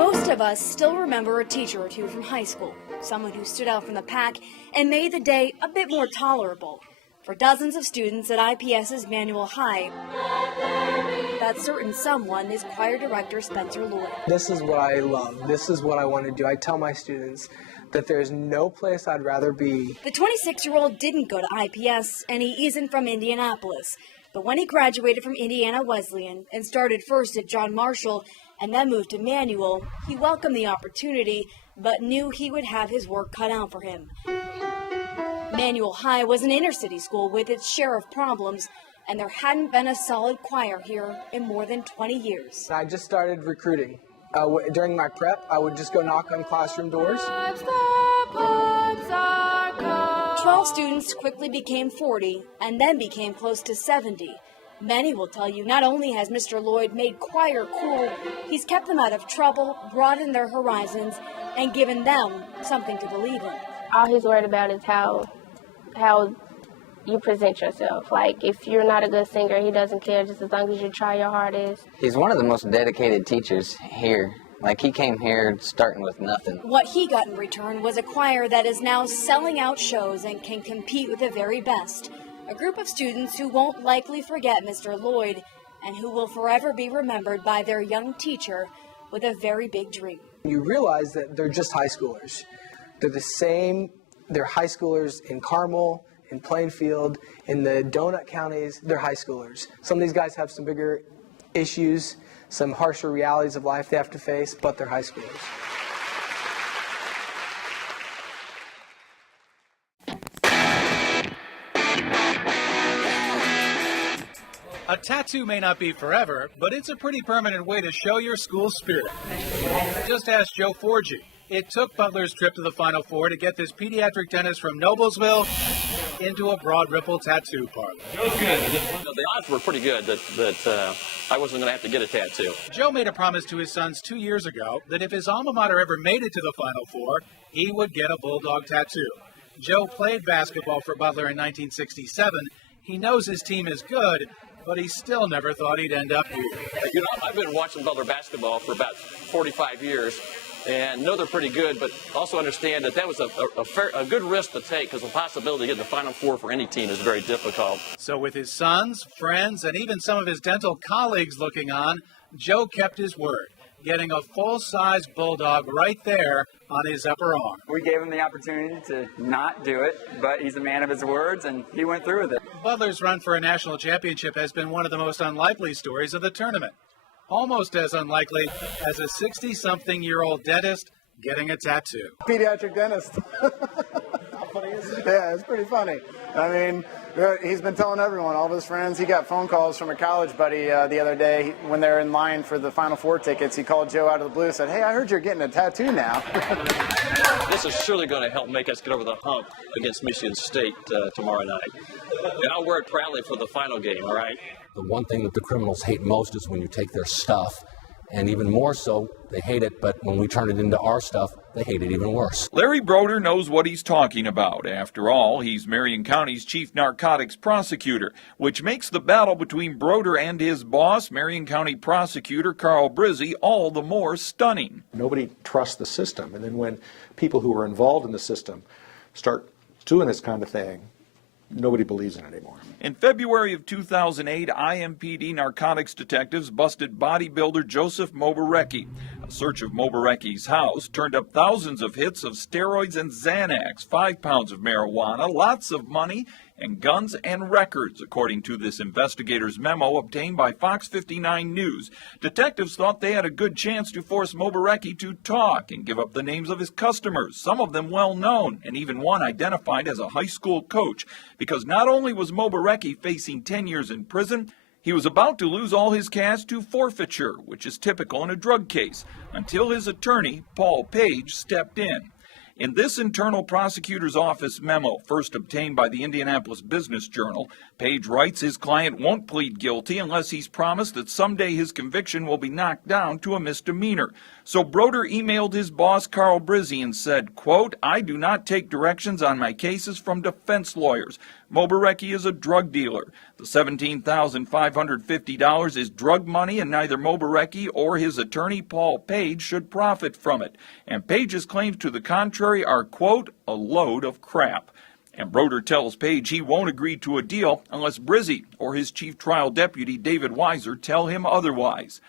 Most of us still remember a teacher or two from high school, someone who stood out from the pack and made the day a bit more tolerable. For dozens of students at IPS's Manual High, that certain someone is choir director Spencer Lloyd. This is what I love. This is what I want to do. I tell my students that there's no place I'd rather be. The 26-year-old didn't go to IPS, and he isn't from Indianapolis. But when he graduated from Indiana Wesleyan and started first at John Marshall and then moved to Manual, he welcomed the opportunity, but knew he would have his work cut out for him. Manual High was an inner-city school with its share of problems, and there hadn't been a solid choir here in more than 20 years. I just started recruiting. During my prep, I would just go knock on classroom doors. 12 students quickly became 40 and then became close to 70. Many will tell you not only has Mr. Lloyd made choir cool, he's kept them out of trouble, broadened their horizons, and given them something to believe in. All he's worried about is how you present yourself. Like, if you're not a good singer, he doesn't care just as long as you try your hardest. He's one of the most dedicated teachers here. Like, he came here starting with nothing. What he got in return was a choir that is now selling out shows and can compete with the very best. A group of students who won't likely forget Mr. Lloyd and who will forever be remembered by their young teacher with a very big dream. You realize that they're just high schoolers. They're the same. They're high schoolers in Carmel, in Plainfield, in the donut counties. They're high schoolers. Some of these guys have some bigger issues, some harsher realities of life they have to face, but they're high schoolers. A tattoo may not be forever, but it's a pretty permanent way to show your school spirit. Just ask Joe Forgy. It took Butler's trip to the Final Four to get this pediatric dentist from Noblesville into a Broad Ripple tattoo parlor. Joe's good. The odds were pretty good that I wasn't going to have to get a tattoo. Joe made a promise to his sons 2 years ago that if his alma mater ever made it to the Final Four, he would get a bulldog tattoo. Joe played basketball for Butler in 1967. He knows his team is good, but he still never thought he'd end up here. You know, I've been watching Butler basketball for about 45 years. And know they're pretty good, but also understand that was a good risk to take because the possibility to get in the Final Four for any team is very difficult. So with his sons, friends, and even some of his dental colleagues looking on, Joe kept his word, getting a full-size bulldog right there on his upper arm. We gave him the opportunity to not do it, but he's a man of his words, and he went through with it. Butler's run for a national championship has been one of the most unlikely stories of the tournament. Almost as unlikely as a 60-something-year-old dentist getting a tattoo. Pediatric dentist. How funny is it? Yeah, it's pretty funny. I mean, he's been telling everyone, all of his friends. He got phone calls from a college buddy the other day when they were in line for the Final Four tickets. He called Joe out of the blue and said, "Hey, I heard you're getting a tattoo now." This is surely going to help make us get over the hump against Michigan State tomorrow night. And I'll wear it proudly for the final game, all right? The one thing that the criminals hate most is when you take their stuff, and even more so, they hate it, but when we turn it into our stuff, they hate it even worse. Larry Broder knows what he's talking about. After all, he's Marion County's chief narcotics prosecutor, which makes the battle between Broder and his boss, Marion County prosecutor Carl Brizzi, all the more stunning. Nobody trusts the system, and then when people who are involved in the system start doing this kind of thing, nobody believes in it anymore. In February of 2008, IMPD narcotics detectives busted bodybuilder Joseph Mobarecki. A search of Mobarecki's house turned up thousands of hits of steroids and Xanax, 5 pounds of marijuana, lots of money, and guns and records, according to this investigator's memo obtained by Fox 59 News. Detectives thought they had a good chance to force Mobarecki to talk and give up the names of his customers, some of them well known, and even one identified as a high school coach, because not only was Mobarecki facing 10 years in prison, he was about to lose all his cash to forfeiture, which is typical in a drug case, until his attorney, Paul Page, stepped in. In this internal prosecutor's office memo, first obtained by the Indianapolis Business Journal, Page writes his client won't plead guilty unless he's promised that someday his conviction will be knocked down to a misdemeanor. So Broder emailed his boss, Carl Brizzi, and said, quote, "I do not take directions on my cases from defense lawyers. Mobarecki is a drug dealer. The $17,550 is drug money, and neither Mobarecki or his attorney, Paul Page, should profit from it. And Page's claims to the contrary are, quote, a load of crap. And Broder tells Page he won't agree to a deal unless Brizzi or his chief trial deputy, David Weiser, tell him otherwise.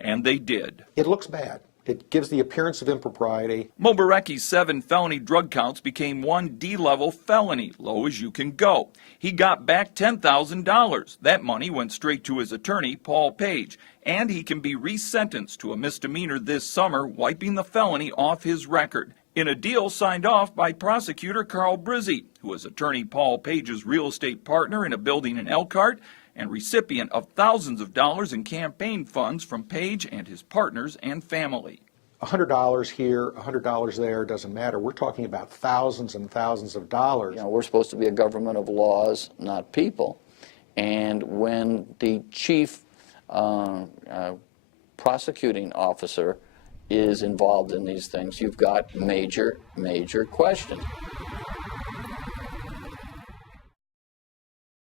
And they did. It looks bad. It gives the appearance of impropriety. Mobarecki's 7 felony drug counts became 1 D-level felony, low as you can go. He got back $10,000. That money went straight to his attorney, Paul Page, and he can be resentenced to a misdemeanor this summer, wiping the felony off his record, in a deal signed off by prosecutor Carl Brizzi, who is attorney Paul Page's real estate partner in a building in Elkhart, and recipient of thousands of dollars in campaign funds from Page and his partners and family. $100 here, $100 there, doesn't matter. We're talking about thousands and thousands of dollars. You know, we're supposed to be a government of laws, not people. And when the chief prosecuting officer is involved in these things, you've got major questions.